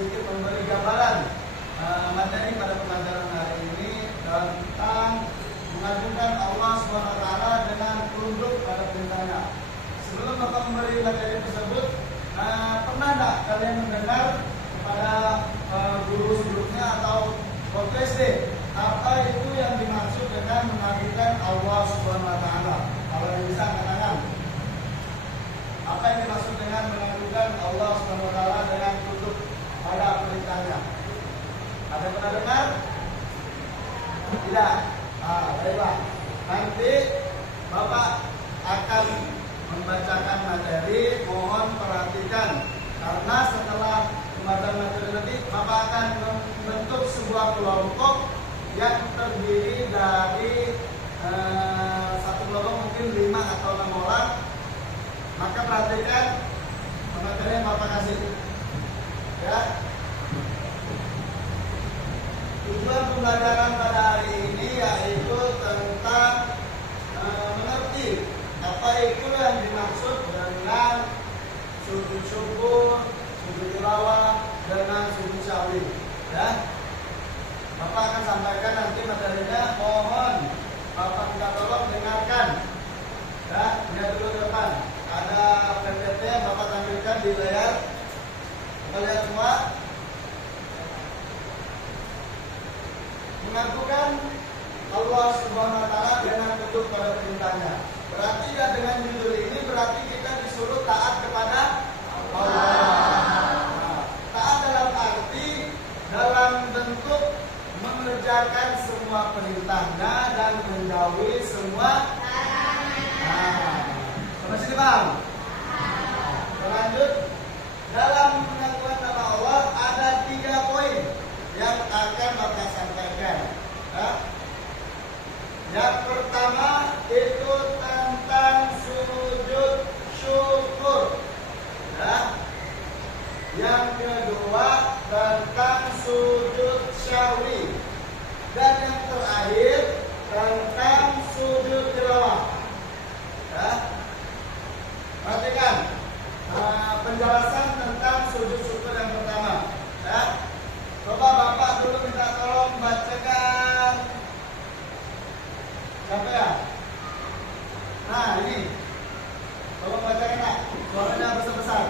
sedikit memberi gambaran materi pada pelajaran hari ini tentang mengajukan Allah SWT dengan tunduk pada perintahnya. Sebelum Bapak memberi materi tersebut, pernah tidak kalian mendengar kepada guru sebelumnya atau waktu SD apa itu yang dimaksud dengan mengajukan Allah SWT? Kalau yang bisa angkat tangan. Apa yang dimaksud dengan mengajukan Allah SWT dengan tunduk pada perintahnya? Ada yang pernah dengar? Tidak. Baiklah. Nanti Bapak akan membacakan materi, mohon perhatikan. Karena setelah pembacaan materi nanti Bapak akan membentuk sebuah kelompok yang terdiri dari satu kelompok mungkin 5 atau 6 orang. Maka perhatikan materi yang Bapak kasih. Ya. Tujuan pembelajaran pada hari ini yaitu tentang mengerti apa itu yang dimaksud dengan sujud syukur, sujud tilawah, dengan sujud syahwi. Ya, Bapak akan sampaikan nanti materinya. Mohon Bapak minta tolong dengarkan. Ya, lihat dulu ke depan. Ada PPT yang Bapak tampilkan di layar. Kita lihat semua. Mengajukan Allah Subhanahu wa taala dengan tunduk pada perintahnya. Berarti ya dengan judul ini berarti kita disuruh taat kepada Allah. Taat dalam arti dalam bentuk mengerjakan semua perintahnya dan menjauhi semua larangan. Sampai sini paham? Lanjut. Dalam pengakuan nama Allah ada 3 poin yang akan Bapak sampaikan. Yang pertama itu tentang sujud syukur. Yang kedua tentang sujud syahwi. Dan yang terakhir tentang sujud tilawah. Perhatikan penjelasan tentang sujud syukur yang pertama. Coba Bapak dulu minta tolong bacakan. Siapa ya? Nah ini, tolong bacakan nak. Suaranya besar-besar.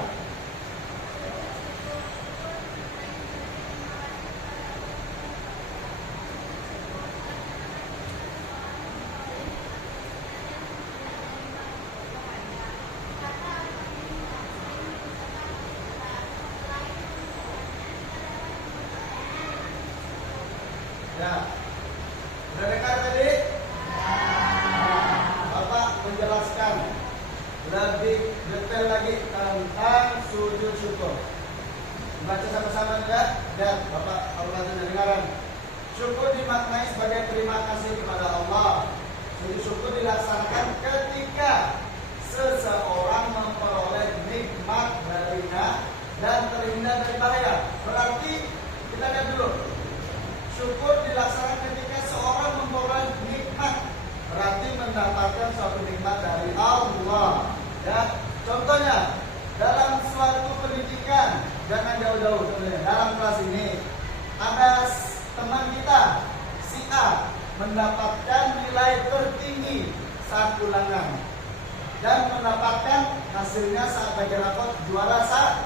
Ya, sudah dengar tadi? Bapak menjelaskan lebih detail lagi tentang sujud syukur. Baca sama-sama ya. Dan Bapak harus dengarkan. Syukur dimaknai sebagai terima kasih kepada Allah. Sujud syukur dilaksanakan ketika seseorang memperoleh nikmat darinya dan terhindar dari bahaya. Berarti kita lihat dulu. Syukur dilaksanakan ketika seorang memperoleh nikmat, berarti mendapatkan suatu nikmat dari Allah. Ya, contohnya dalam suatu pendidikan, jangan jauh-jauh. Contohnya dalam kelas ini ada teman kita si A mendapatkan nilai tertinggi saat ulangan dan mendapatkan hasilnya saat bagian rapot juara 1.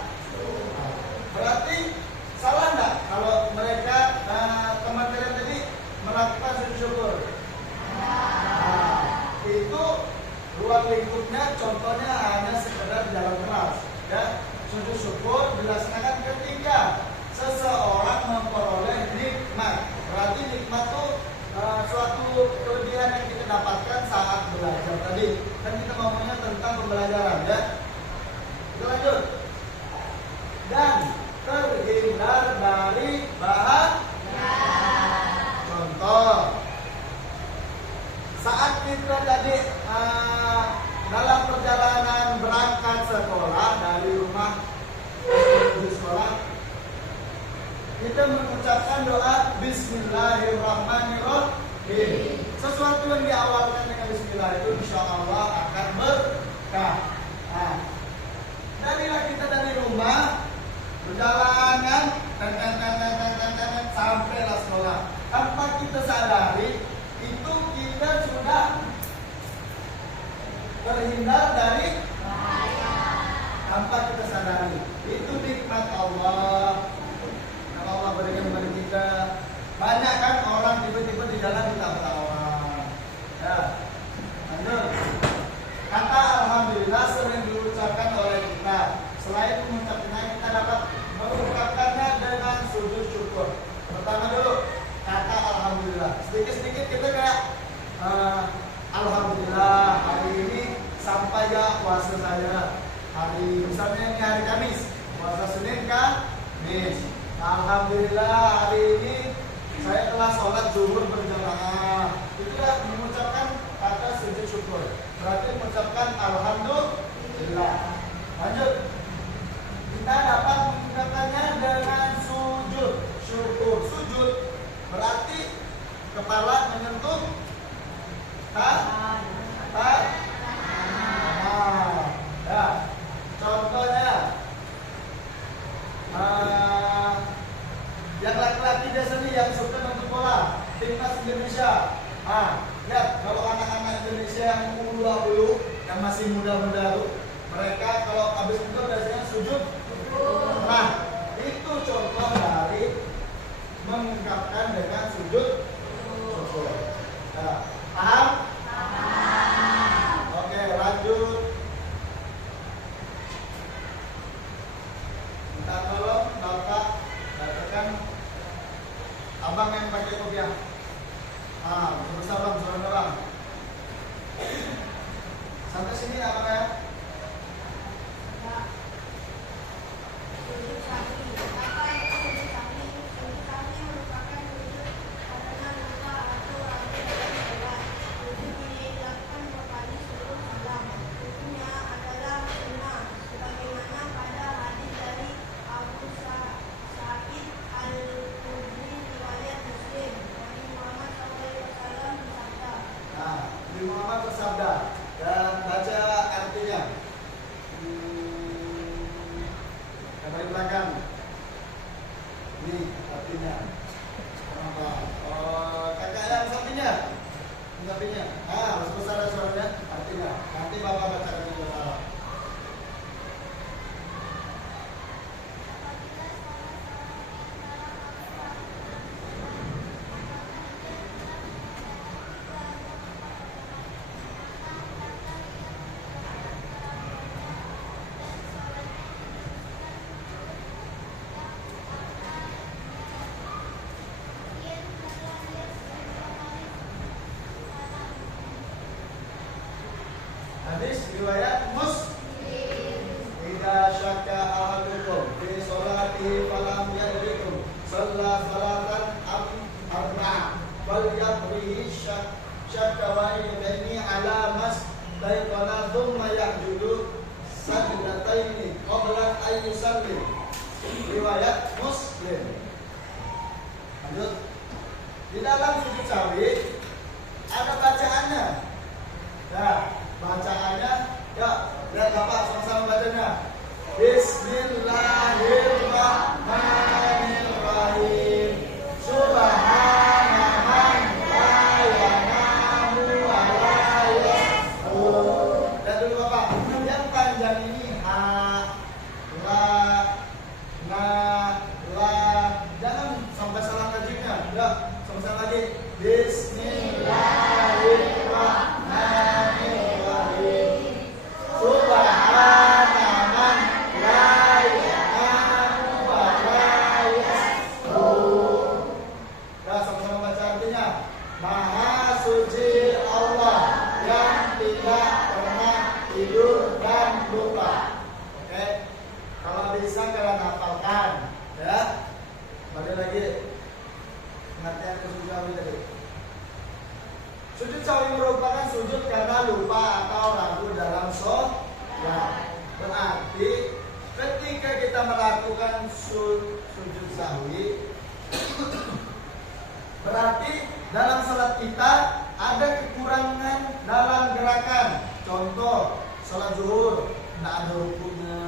Berarti salah nggak kalau mereka teman kalian tadi melakukan sujud syukur? Itu ruang lingkupnya contohnya hanya sekedar di dalam kelas. Ya, sujud syukur dilaksanakan ketika seseorang memperoleh nikmat. Berarti nikmat itu suatu kelebihan yang kita dapatkan saat belajar tadi. Dan kita ngomongnya tentang pembelajaran ya. Kita lanjut. Dan terhindar dari bahaya. Contoh, saat kita tadi dalam perjalanan berangkat sekolah dari rumah menuju sekolah, kita mengucapkan doa Bismillahirrahmanirrahim. Sesuatu yang diawalkan dengan Bismillah itu insya Allah akan berkah. Darilah kita dari rumah perjalanan terhindar dari tanpa kita sadari. Itu nikmat Allah yang Allah berikan kepada kita. Banyak kan orang tiba-tiba di jalan kita orang. Ya, lanjut. Kata alhamdulillah sering diucapkan oleh kita. Selain mengucapkannya, kita dapat mengucapkannya dengan sujud syukur. Pertama dulu, kata alhamdulillah. Sedikit-sedikit kita kayak alhamdulillah hari ini sampai ya puasa saya. Misalnya ini hari Kamis, puasa Senin Kamis. Alhamdulillah hari ini saya telah sholat zuhur berjamaah. Itulah mengucapkan kata sujud syukur. Berarti mengucapkan alhamdulillah. Lanjut. Kita dapat mengucapkannya dengan sujud syukur. Sujud berarti kepala menyentuh tanah. Ya. Contohnya yang laki-laki biasanya yang suka nonton bola timnas Indonesia. Lihat kalau anak-anak Indonesia yang umur dulu, yang masih muda-muda tuh, mereka kalau habis itu biasanya sujud. Nah, itu contoh dari mengungkapkan dengan sujud syukur. Nah, paham? Oke, lanjut. Minta tolong Bapak bacakan abang yang pakai kopiah. Bersama bang. Sampai sini abang ya. Sujud sahwi. Apa itu sujud sahwi? Sujud sahwi merupakan sujud karena lupa atau lalai dalam sholat. Sujud ini dilakukan berkali sebelum salam. Hukumnya adalah sunnah, sebagaimana pada hadis dari Abu Sa'id Al-Khudri riwayat Muslim. Nabi Muhammad SAW bersabda. Nabi Muhammad bersabda dan baca artinya. Dari belakang. Ini artinya. Kakak yang sampingnya. Sampingnya. Harus besar suaranya. Artinya. Nanti Bapak bacakan juga salah. Hadis riwayat Muslim. Idza syakka ahadukum fi sholatihi falam yadrikum shalla salatan arba'a fal yaqrihi syakka wa yadni ala mas tayqana thumma yahjudu sajdataini qabla an yusalli. Riwayat Muslim. Lanjut. Di dalam sujud sahwi ada bacaannya. Nah, bacaannya, ya, lihat Bapak sama-sama bacanya. Bismillahirrahmanirrahim. Subhana man la yanamu wa la yas'ur. Lihat dulu Bapak, yang panjang ini la, jangan sampai salah tajwidnya. Ya, sama-sama lagi. Bismillahirrahmanirrahim. Subhana man la yanamu wa la yas'ur. Ya, sama-sama baca artinya. Maha suci Allah yang tidak pernah tidur dan lupa. Oke, kalau bisa kalian hafalkan, ya. Balik lagi pengertian sujud sahwi tadi. Sujud sahwi merupakan sujud karena lupa atau ragu dalam sholat. Berarti ketika kita melakukan sujud sahwi, berarti dalam sholat kita ada kekurangan dalam gerakan. Contoh, sholat zuhur tidak ada rukunya,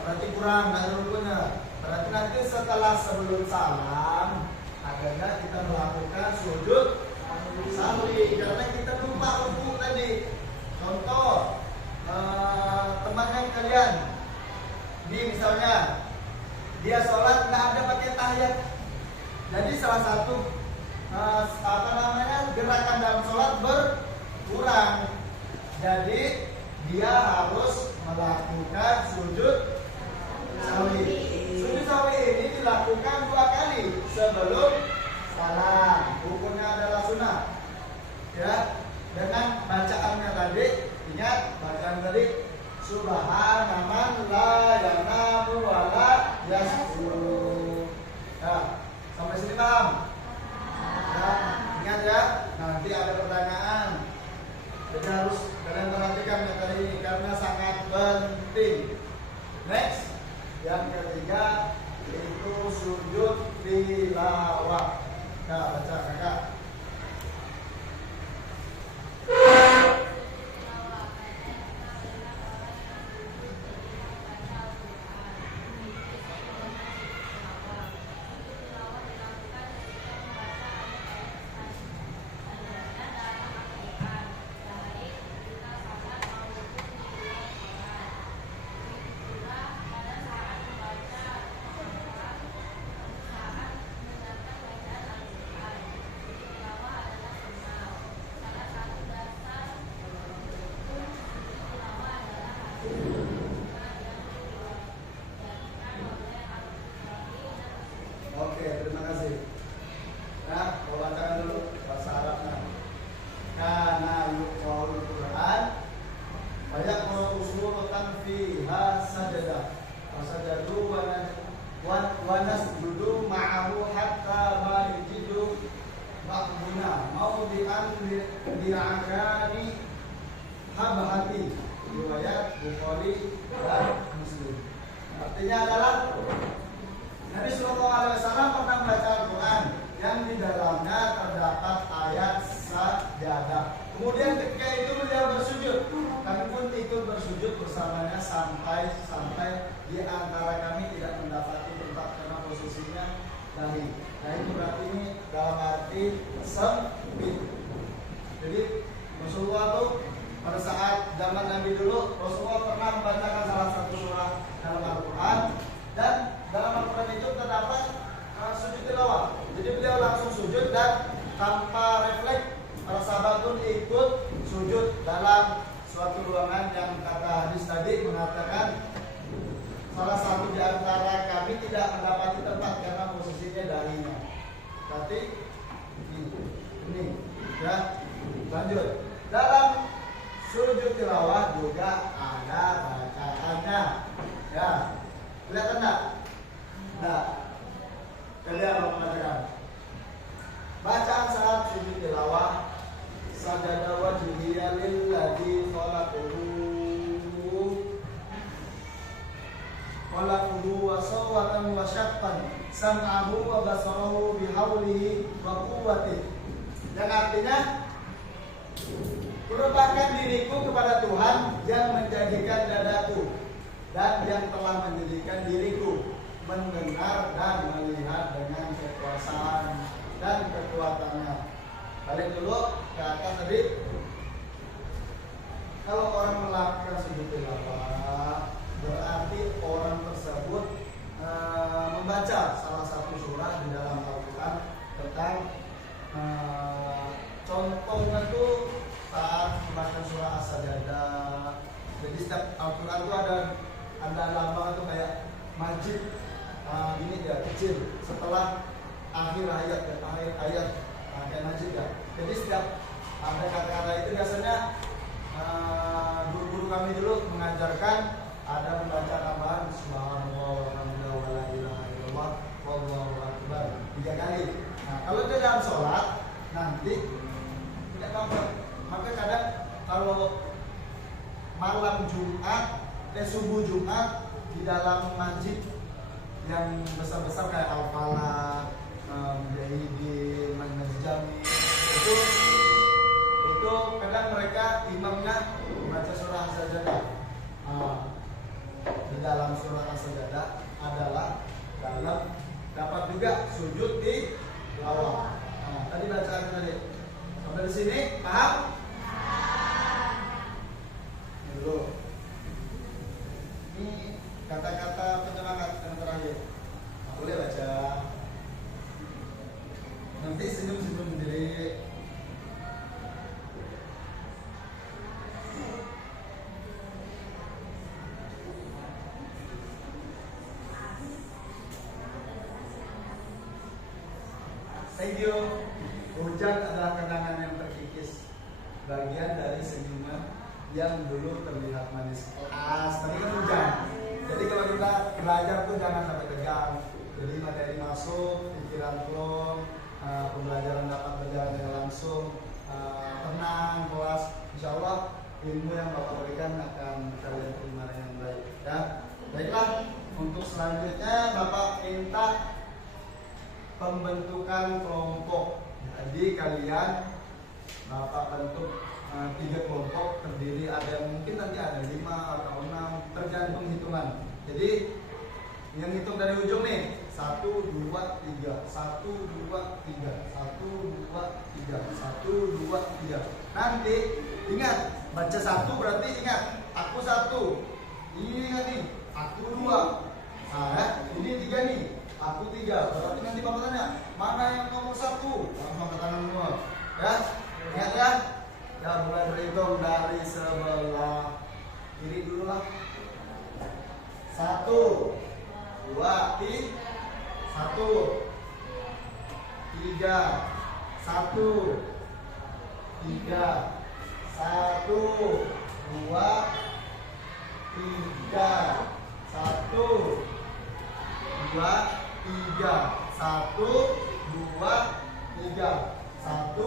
berarti kurang, tidak ada rukunya. Berarti nanti setelah sebelum salam adanya kita melakukan sujud sahwi karena kita lupa ruku tadi. Contoh, temankan kalian di misalnya dia sholat nggak ada pakai tahiyat. Jadi salah satu gerakan dalam sholat berkurang. Jadi dia harus melakukan sujud sawi. Sujud sawi ini dilakukan 2 kali sebelum salam. Hukumnya adalah sunnah. Ya, dengan bacaannya tadi, ingat bacaan tadi subhanaman la yanamu wa la yasqulu. Ya, sampai sini paham? Ya, ingat ya, nanti ada pertanyaan. Jadi harus kalian perhatikan yang tadi ini karena sangat penting. Next, yang ketiga itu sujud tilawah. Nah, baca kakak. Oke, terima kasih. Nah, bacakan dulu bahasa Arabnya. Kana yuqra'ul Qur'an wa yaqra'u suratan fiha sajadah. Fasajadu wa nasjudu ma'ahu hatta ma yajidu ma'buna mawdi'an li'akadi habahati. Riwayat Bukhari dan Muslim. Artinya adalah Nabi Sallallahu Alaihi Wasallam pernah membaca Al-Quran yang di dalamnya terdapat ayat sajadah. Kemudian ketika itu beliau bersujud, kami pun ikut bersujud bersamanya sampai di antara kami tidak mendapati tempat karena posisinya dahi. Nah itu berarti ini dalam arti sempit. Jadi Rasulullah tuh pada saat zaman Nabi dulu, Rasulullah pernah membacakan salah satu surah dalam Al-Quran dan dalam Al-Quran itu terdapat sujud tilawah. Jadi beliau langsung sujud dan tanpa refleks para sahabat pun ikut sujud dalam suatu ruangan yang kata hadis tadi mengatakan salah satu di antara kami tidak mendapati tempat karena posisinya dahinya. Berarti ini ya. Lanjut. Dalam sujud tilawah juga ada bacaannya. Ya. Kelihatan enggak? Nah, kalian mau mengatakan bacaan saat sujud tilawah sajada wajhiya lilladzi khalaqahu wa sawwatan wa syaqqan sam'ahu wa basarahu bihaulihi wa quwwatihi. Yang artinya kurbankan diriku kepada Tuhan yang menjadikan dadaku dan yang telah menjadikan diriku mendengar dan melihat dengan kekuasaan dan kekuatannya. Balik dulu ke atas tadi. Kalau orang melakukan sujud tilawah, berarti orang tersebut membaca salah satu surah di dalam Al-Quran tentang contohnya tuh saat membaca surah As-Sajdah. Jadi setiap Al-Quran itu ada lambang itu kayak majid. Ini dia kecil setelah akhir ayat kayak majid ya. Jadi setiap ada kata-kata itu biasanya guru-guru kami dulu mengajarkan ada membaca tambahan subhanallah walhamdulillah wala ilaha illallah wallahu akbar 3 kali. Nah, kalau di dalam sholat nanti tidak tampak. Maka kadang kalau malam Jumat, subuh Jumat di dalam masjid yang besar-besar kayak Al-Falah, Mujahidin, Najmi itu kadang mereka imamnya membaca surah As-Sajdah. Di dalam surah As-Sajdah adalah dapat juga sujud di bawah. Tadi bacaan tadi sampai di sini paham? Dulu. Nanti senyum-senyum sendiri. Thank you. Hujan adalah kenangan yang terkikis, bagian dari senyuman yang dulu terlihat manis. Tadi kan hujan. Jadi kalau kita belajar tuh jangan sampai tegang. Jadi materi masuk, pikiran plong, pembelajaran dapat berjalan dengan langsung, tenang, kelas. Insya Allah ilmu yang Bapak berikan akan kalian terima dengan baik. Ya, baiklah. Untuk selanjutnya Bapak minta pembentukan kelompok. Jadi kalian Bapak bentuk 3 kelompok terdiri, ada yang mungkin nanti ada 5 atau 6 tergantung hitungan. Jadi yang hitung dari ujung nih 1, 2, 3 1, 2, 3 1, 2, 3 1, 2, 3. Nanti ingat baca 1 berarti ingat aku 1. Ini ingat nih aku 2. Nah ini 3 nih aku 3. Berarti nanti Bapak tanya mana yang nomor 1, langsung angkat tangan semua. Ya ingat ya. Ya mulai berhitung dari sebelah kiri dulu lah. 1, 2, 3 1, 3 1, 3 1, 2, 3 1, 2, 3 1, 2, 3 1,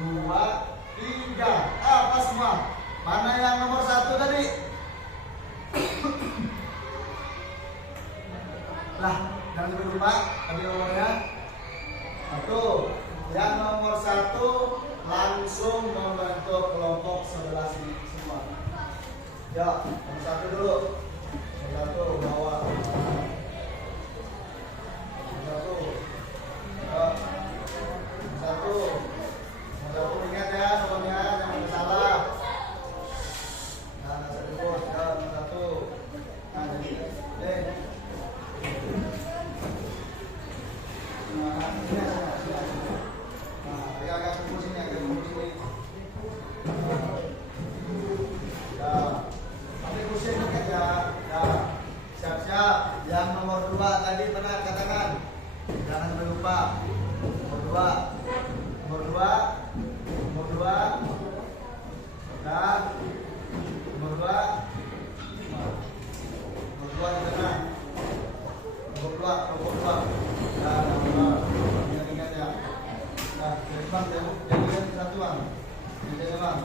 2, 3. Apa semua? Mana yang nomor 1 tadi? Lah, jangan sampai lupa tadi nomornya 1. Yang nomor 1 langsung membentuk kelompok sebelah sini semua. Ya, nomor 1 dulu. Nomor 1 bawah. Nomor 1 ingat ya nomornya, jangan salah. Nah, nomor 1. Nah, jadi agak kumpul sini. Ya, sampai kursi dekat ya. Ya, siap-siap. Yang nomor 2 tadi pernah katakan, jangan sampai lupa. Nomor 2. Dan nomor 2 di tengah. Nomor 2. Dan nomor 2. Ingat ya. Nah, jadi satu bang. Jadi bang.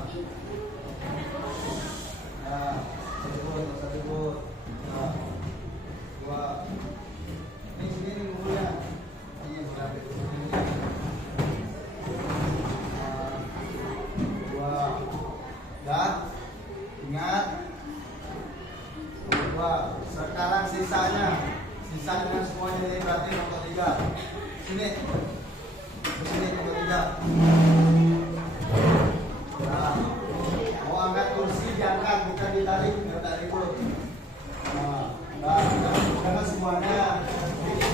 Nah, satu. Nah, 2. Ini sini bukunya. Ini sudah ini. 2. Dan ingat nomor 2. Sekarang sisanya semuanya ini berarti nomor 3. Sini nomor 3. Nah, mau angkat kursi diangkat, bukan ditarik, biar tak ribut. Nah, jangan semuanya.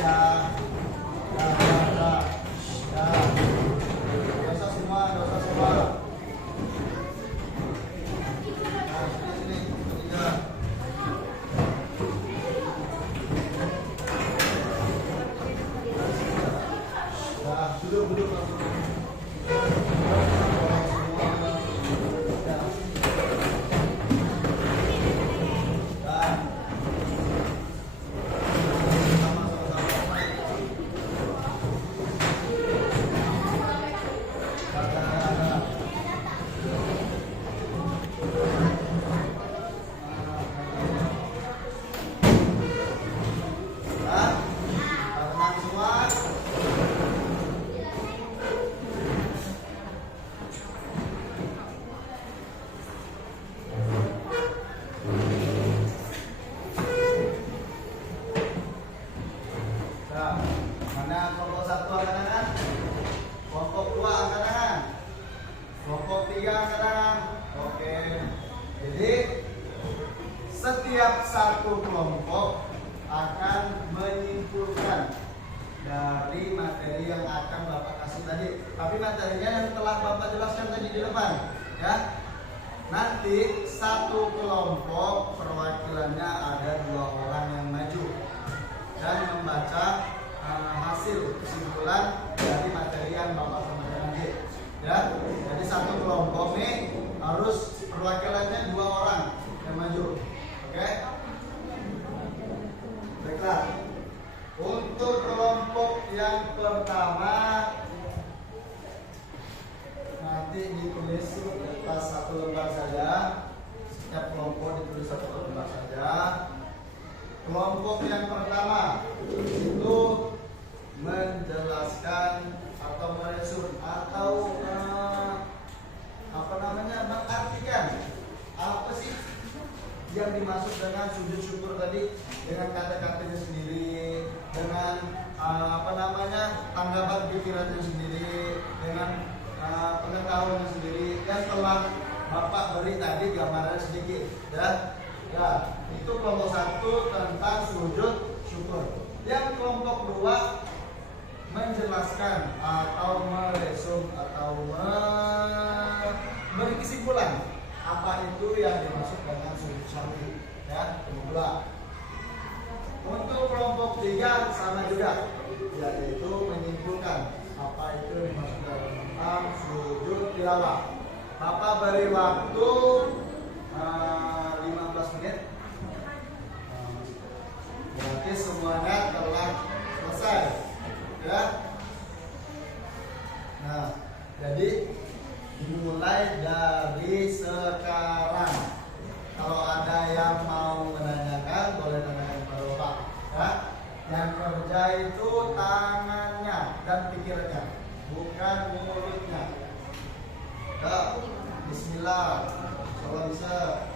Ya. Dosa semua. Nah, sini, nomor 3. Duduk. Mana kelompok 1 angkat tangan? Kelompok 2 angkat tangan? Kelompok 3 angkat tangan? Oke. Jadi setiap satu kelompok akan menyimpulkan dari materi yang akan Bapak kasih masuk tadi. Tapi materinya yang telah Bapak jelaskan tadi di depan, ya. Nanti satu kelompok perwakilannya ada 2 orang yang maju dan membaca hasil kesimpulan dari materi yang Bapak sampaikan nanti, ya. Jadi satu kelompok nih harus perwakilannya 2 orang yang maju, oke? Baiklah. Untuk kelompok yang pertama nanti ditulis di atas 1 lembar saja. Setiap kelompok ditulis 1 lembar saja. Kelompok yang pertama itu menjelaskan atau meresun atau mengartikan apa sih yang dimaksud dengan sujud syukur tadi, dengan kata-katanya sendiri, dengan tanggapan pikirannya sendiri, dengan pengetahuannya sendiri yang telah Bapak beri tadi gambarannya sedikit, ya. Ya, itu kelompok 1 tentang sujud syukur. Yang kelompok 2 menjelaskan atau meresum atau memberi kesimpulan apa itu yang dimaksud dengan sujud syahwi, ya. Kedua. Untuk kelompok 3 sama juga, yaitu menyimpulkan apa itu dimaksud dalam sujud tilawah. Bapak beri waktu 15 menit. Berarti semuanya telah selesai, ya. Nah, jadi dimulai dari sekarang. Kalau ada yang mau menanyakan, boleh tanyakan kepada Bapak, ya. Yang kerja itu tangannya dan pikirannya, bukan mulutnya. Ya, bismillah. Kalau bisa.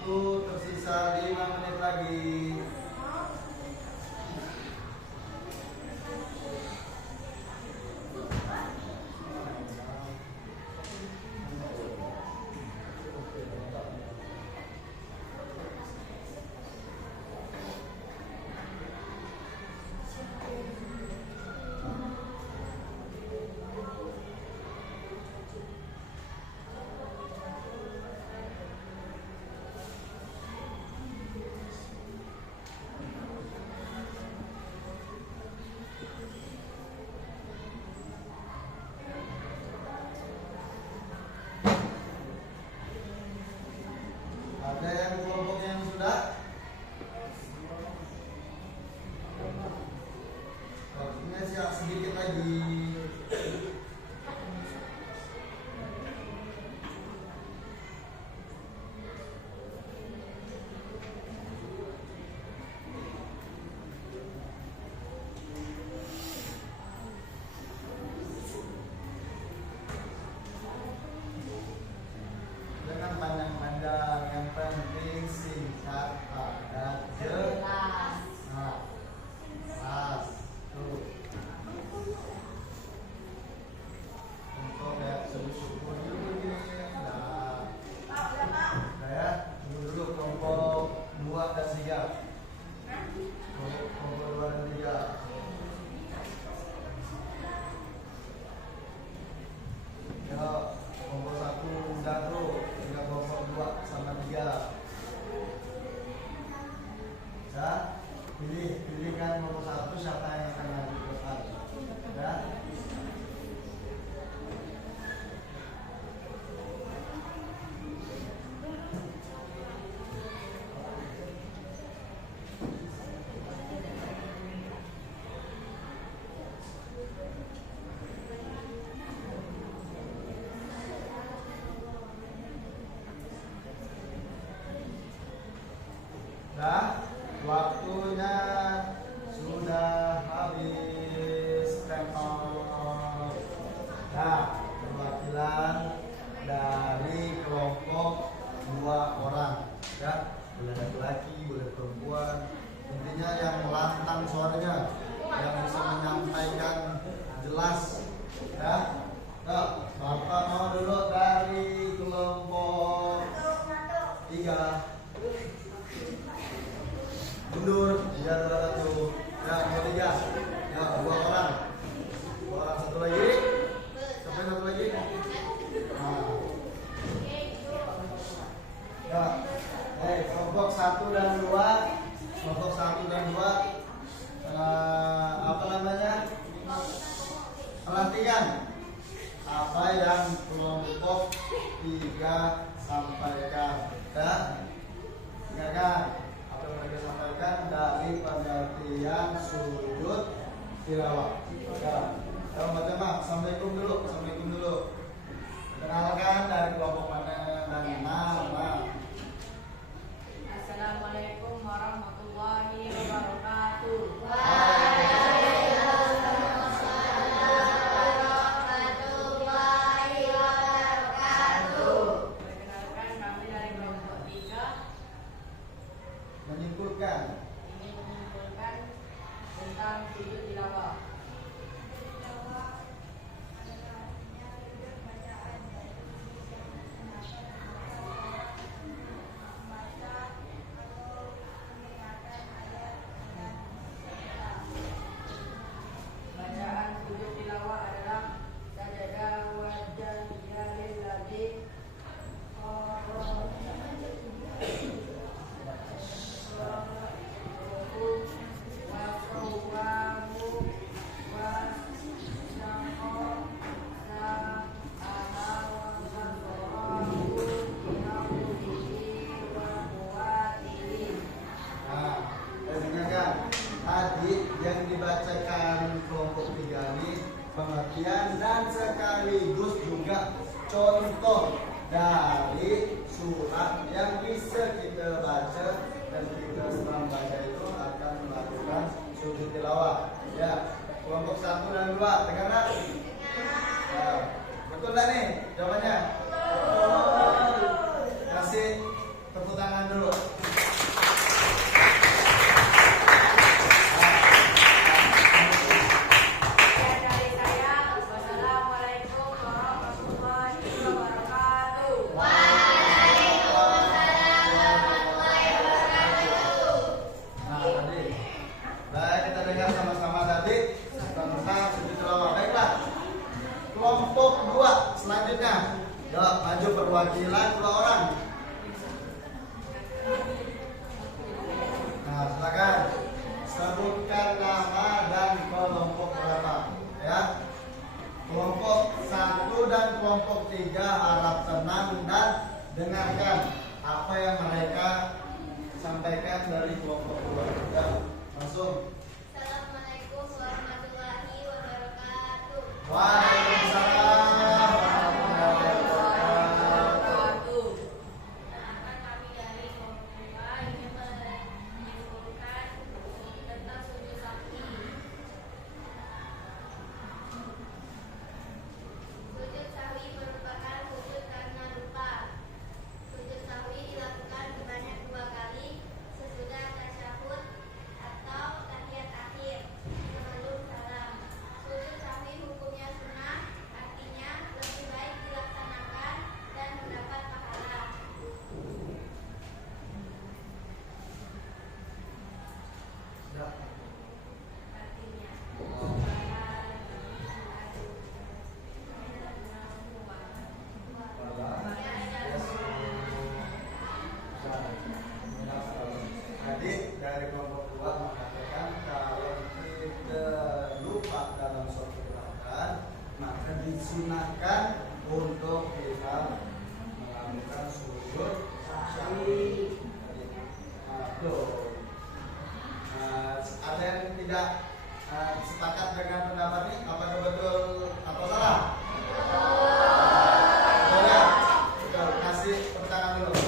Waktu tersisa 5 menit lagi. Ada yang kelompok yang sudah? Waktunya siap sedikit lagi. Jangan pandang-pandang, yang penting singkat, padat, jelas. Nah, pas. Tuh. Untuk ya syukur dulu gini. Nah, saya dulu kelompok 2 dan 3. Kelompok 2 dan 3. Ya, kelompok 1 udah tuh, tinggal kelompok 2 sama 3. Ya, pilihkan kelompok 1 siapa yang akan maju ke depan. Ya. Nah, waktunya sudah habis. Tempo. Nah, perwakilan dari kelompok 2 orang, ya, boleh laki-laki, boleh perempuan. Intinya yang lantang suaranya, yang bisa menyampaikan jelas, ya. Nah, Bapak mau dulu dari kelompok 3. Mundur, ya satu, ya nomor 3, ya 2 orang, 2 orang, satu lagi, sampai satu lagi. Nah. Ya, kelompok 1 dan 2, kelompok 1 dan 2, apa namanya? Pelantikan apa yang kelompok 3 sampaikan, ya, dengarkan apa yang mereka sampaikan dari pengertian sujud tilawah. Ya, kalau baca assalamualaikum dulu, assalamualaikum dulu. Kenalkan dari kelompok mana dan nama. Assalamualaikum warahmatullahi wabarakatuh. Perkenalkan, kami dari kelompok 3 Menyimpulkan. ingin menyimpulkan tentang sujud tilawah. Bacaan sujud tilawah adalah sajadah wajhiyya lillazi Nah, dengarkan. Tadi yang dibacakan kelompok 3 ini pengertian dan sekaligus juga contoh dari surat yang bisa kita baca, dan kita setelah membaca itu akan melakukan sujud tilawah. Ya, kelompok 1 dan 2 dengar tak? Ya, betul tak nih jawabannya? Kasih tepuk tangan dulu. kelompok 2 selanjutnya. Ya, maju perwakilan 2 orang. Nah, silakan sebutkan nama dan kelompok berapa, ya. Kelompok 1 dan kelompok 3 harap tenang dan dengarkan apa yang mereka sampaikan dari kelompok 2. Ya, langsung. Assalamualaikum warahmatullahi wabarakatuh. Waalaikumsalam warahmatullahi wabarakatuh. Perkenalkan kami dari kelompok 2 ingin menyimpulkan tentang sujud sahwi. Sujud sahwi merupakan sujud karena lupa. Sujud sahwi dilakukan sebanyak 2 kali sesudah tasyahud atau tahiyat akhir sebelum salam. Sujud sahwi hukumnya sunnah, artinya lebih baik dilaksanakan dan mendapat pahala. Ya. Artinya Tadi dari kelompok 2 mengatakan kalau kita lupa dalam suatu gerakan, maka disunahkan untuk kita melakukan sujud sahwi. Ada yang tidak sepakat dengan pendapat ini? Apakah betul atau salah? Betul ya? Betul. Kasih tepuk tangan dulu.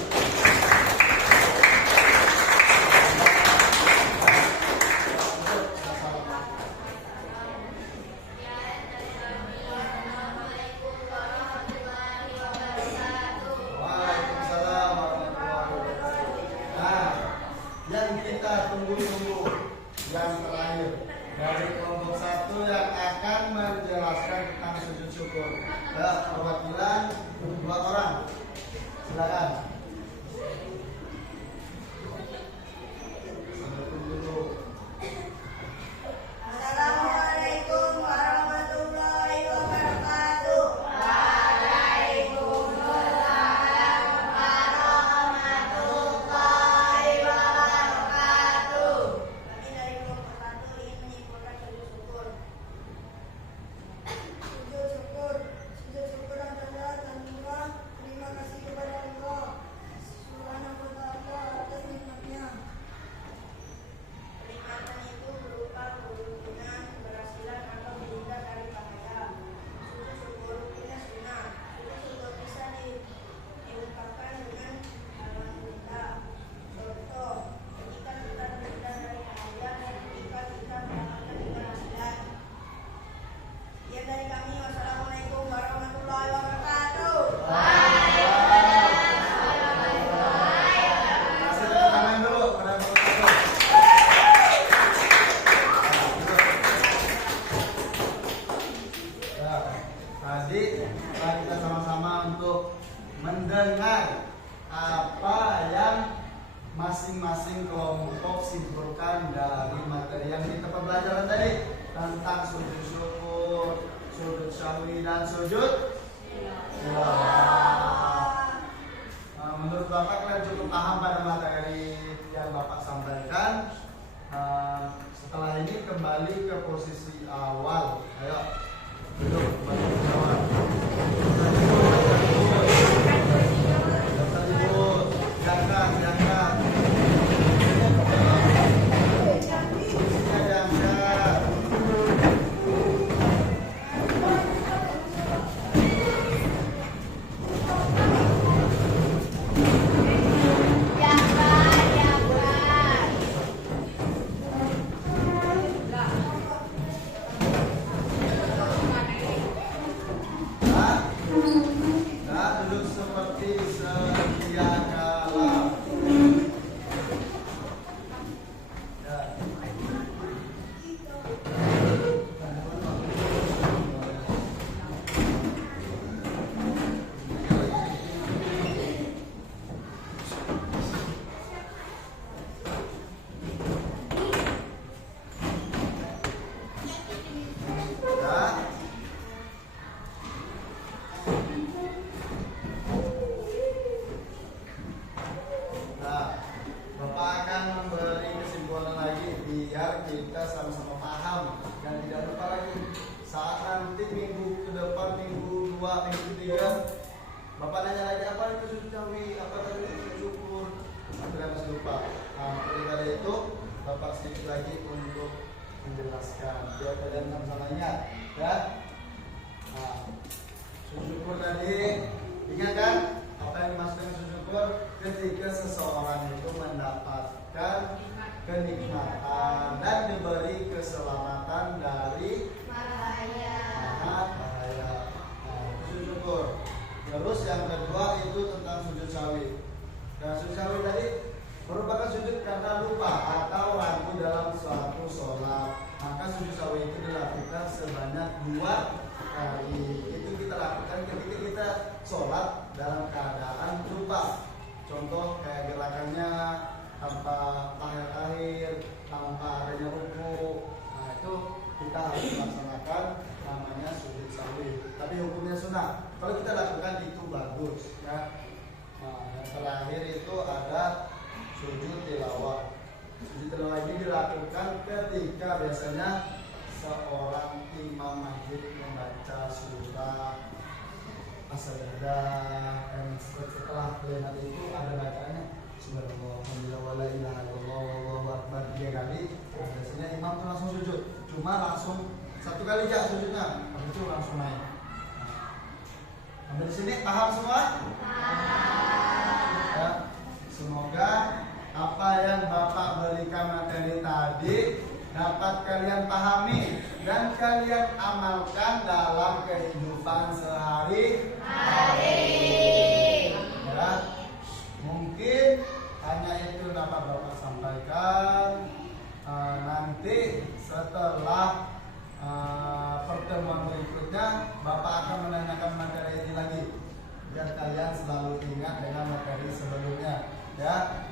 Assalamualaikum warahmatullahi wabarakatuh. Waalaikumsalam warahmatullahi wabarakatuh. Nah, yang kita tunggu-tunggu yang terakhir dari kelompok 1 yang akan menjelaskan tentang sujud syukur. Ya, perwakilan 2 orang. Silakan. Sambil tunggu dulu. Assalamualaikum warahmatullahi wabarakatuh. Waalaikumsalam warahmatullahi wabarakatuh. Kami dari kelompok 1 ingin menyimpulkan sujud syukur. Sujud syukur. Sujud syukur adalah tanda terima kasih kepada Allah Subhanahu wa ta'ala atas nikmatnya. Peringatan itu berupa keberuntungan, keberhasilan, atau berhindar dari bahaya. Sujud syukur hukumnya sunnah. Sujud syukur bisa diungkapkan dengan alhamdulillah. Contoh, ketika kita berhindar dari bahaya dan ketika kita mendapatkan keberhasilan. Sekian dari kami. Wassalamualaikum warahmatullahi wabarakatuh. Kasih tepuk tangan dulu pada kelompok 1. Ya, tadi kita sama-sama untuk mendengar apa yang masing-masing kelompok simpulkan dari materi yang kita pembelajaran tadi tentang sujud syukur, sujud syahwi, dan sujud tilawah. Menurut Bapak kalian cukup paham pada materi yang Bapak sampaikan. Setelah ini kembali ke posisi awal. Ayo, duduk kembali ke awal. Daftar ribut, diangkat. Posisinya diangkat. Duduk seperti sedia kala. Ya. Ya. lupa. Nah, oleh karena itu Bapak sedikit lagi untuk menjelaskan biar kalian sama-sama ingat ya. Nah, sujud syukur tadi ingat kan apa yang dimaksudkan sujud syukur? Ketika seseorang itu mendapatkan kenikmatan dan diberi keselamatan dari bahaya. bahaya. Nah, itu sujud syukur. Terus yang kedua itu tentang sujud sawi. Dan sujud sawi tadi merupakan sujud karena lupa atau ragu dalam suatu sholat. Maka sujud sawi itu dilakukan sebanyak 2 kali. Itu kita lakukan ketika kita sholat dalam keadaan lupa. Contoh kayak gerakannya tanpa tahiyat, tanpa adanya ruku. Nah itu kita harus melaksanakan namanya sujud sawi. Tapi hukumnya sunnah. Kalau kita lakukan itu bagus ya. Nah, yang terakhir itu ada sujud tilawah. Sujud tilawah ini dilakukan ketika biasanya seorang imam masjid membaca surah as-sajdah dan setelah kalimat itu ada bacaannya subhanallah alhamdulillah wala ilaha illallah wallahu akbar 3 kali. Nah, biasanya imam itu langsung sujud. Cuma langsung 1 kali aja sujudnya, habis itu langsung naik. Sampai di sini paham semua? Ya, semoga apa yang Bapak berikan materi tadi dapat kalian pahami dan kalian amalkan dalam kehidupan sehari-hari. Ya, mungkin hanya itu dapat Bapak sampaikan. Nanti setelah pertemuan berikutnya Bapak akan menanyakan materi ini lagi biar kalian selalu ingat dengan materi sebelumnya ya.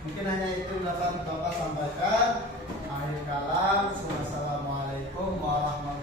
Mungkin hanya itu dapat Bapak sampaikan. Akhir kalam, wassalamualaikum warahmatullahi wabarakatuh.